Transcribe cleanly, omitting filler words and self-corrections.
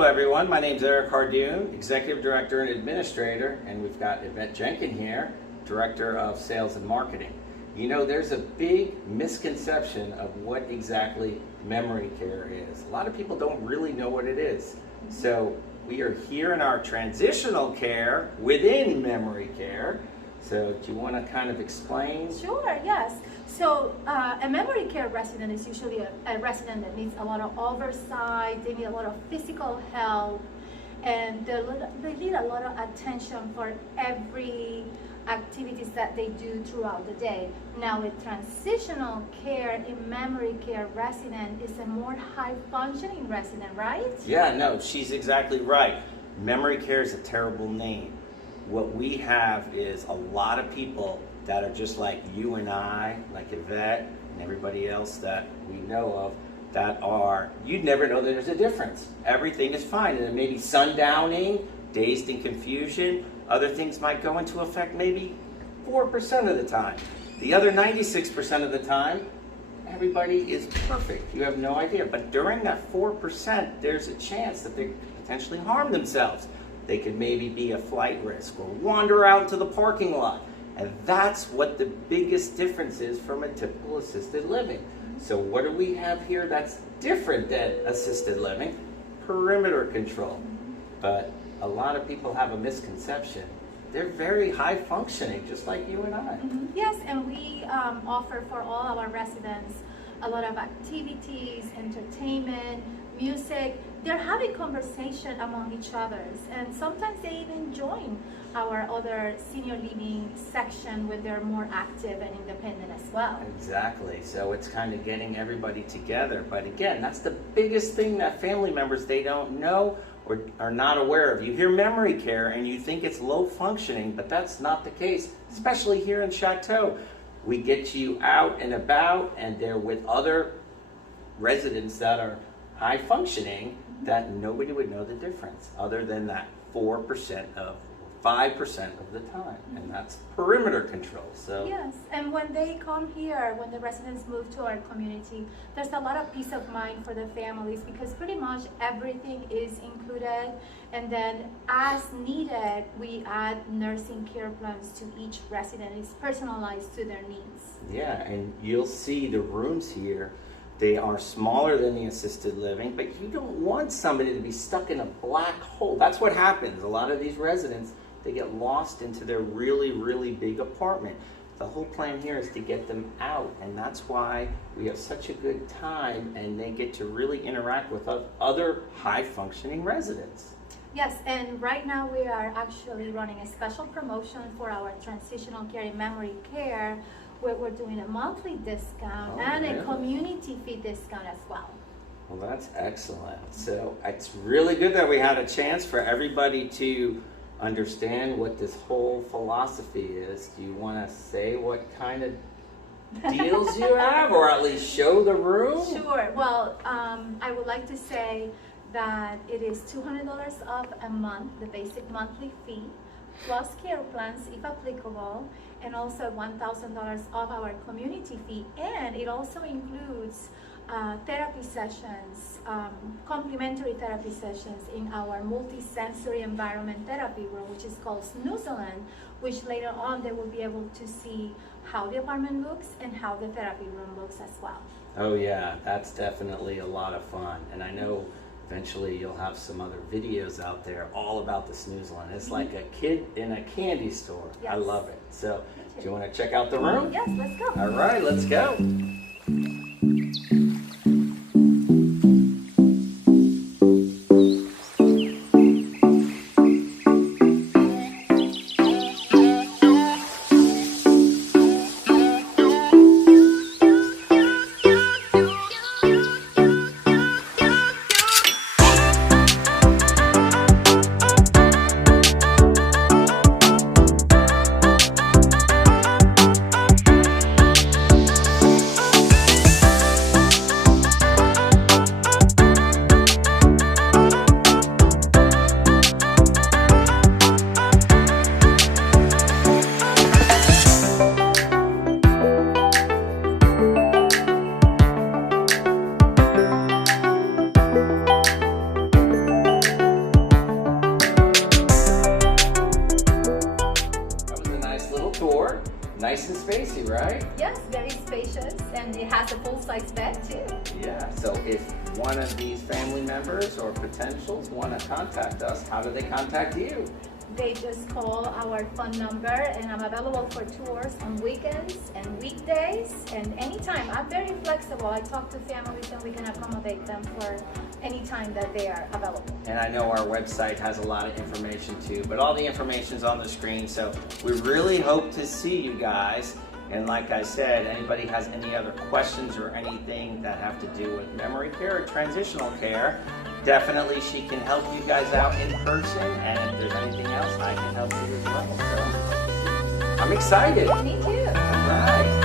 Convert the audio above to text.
Hello everyone, my name is Eric Hardoon, Executive Director and Administrator, and we've got Yvette Jenkin here, Director of Sales and Marketing. You know, there's a big misconception of what exactly memory care is. A lot of people don't really know what it is. So we are here in our transitional care within memory care. So do you want to kind of explain? Sure, yes. So a memory care resident is usually a resident that needs a lot of oversight, they need a lot of physical help, and they need a lot of attention for every activities that they do throughout the day. Now with transitional care, a memory care resident is a more high functioning resident, right? Yeah, no, she's exactly right. Memory care is a terrible name. What we have is a lot of people that are just like you and I, like Yvette and everybody else that we know of, that are, you'd never know that there's a difference. Everything is fine. And then maybe sundowning, dazed and confusion, other things might go into effect maybe 4% of the time. The other 96% of the time, everybody is perfect. You have no idea. But during that 4%, there's a chance that they potentially harm themselves. They could maybe be a flight risk or wander out into the parking lot. And that's what the biggest difference is from a typical assisted living. So what do we have here that's different than assisted living? Perimeter control. But a lot of people have a misconception. They're very high functioning, just like you and I. Mm-hmm. Yes, and we offer for all our residents a lot of activities, entertainment, music. They're having conversation among each other, and sometimes they even join our other senior living section when they're more active and independent as well. Exactly. So it's kind of getting everybody together. But again, that's the biggest thing that family members, they don't know or are not aware of. You hear memory care and you think it's low functioning, but that's not the case, especially here in Chateau. We get you out and about, and they're with other residents that are high functioning, that nobody would know the difference other than that 4% of 5% of the time, and that's perimeter control. So yes, and when they come here, when the residents move to our community, there's a lot of peace of mind for the families because pretty much everything is included, and then as needed, we add nursing care plans to each resident. It's personalized to their needs. Yeah, and you'll see the rooms here. They are smaller than the assisted living, but you don't want somebody to be stuck in a black hole. That's what happens. A lot of these residents, they get lost into their really, really big apartment. The whole plan here is to get them out, and that's why we have such a good time, and they get to really interact with other high-functioning residents. Yes, and right now we are actually running a special promotion for our transitional care and memory care, where we're doing a monthly discount and a community fee discount as well. Well, that's excellent. So it's really good that we had a chance for everybody to understand what this whole philosophy is. Do you want to say what kind of deals you have, or at least show the room? Sure. Well, I would like to say that it is $200 off a month, the basic monthly fee, plus care plans if applicable, and also $1,000 off our community fee, and it also includes therapy sessions, complementary therapy sessions in our multi-sensory environment therapy room, which is called snoezelen, which later on they will be able to see how the apartment looks and how the therapy room looks as well. Oh yeah, that's definitely a lot of fun, and I know eventually you'll have some other videos out there all about the snoezelen. It's like a kid in a candy store. Yes. I love it. So, do you want to check out the room? Yes, let's go. All right, let's go. Nice and spacey, right? Yes, very spacious, and it has a full-size bed too. Yeah, so if one of these family members or potentials want to contact us, how do they contact you? They just call our phone number, and I'm available for tours on weekends and weekdays and anytime. I'm very flexible. I talk to families and we can accommodate them for any time that they are available. And I know our website has a lot of information too, but all the information's on the screen, so we really hope to see you guys. And like I said, anybody has any other questions or anything that have to do with memory care or transitional care, definitely she can help you guys out in person, and if there's anything else, I can help you as well. So I'm excited. Me too. All right.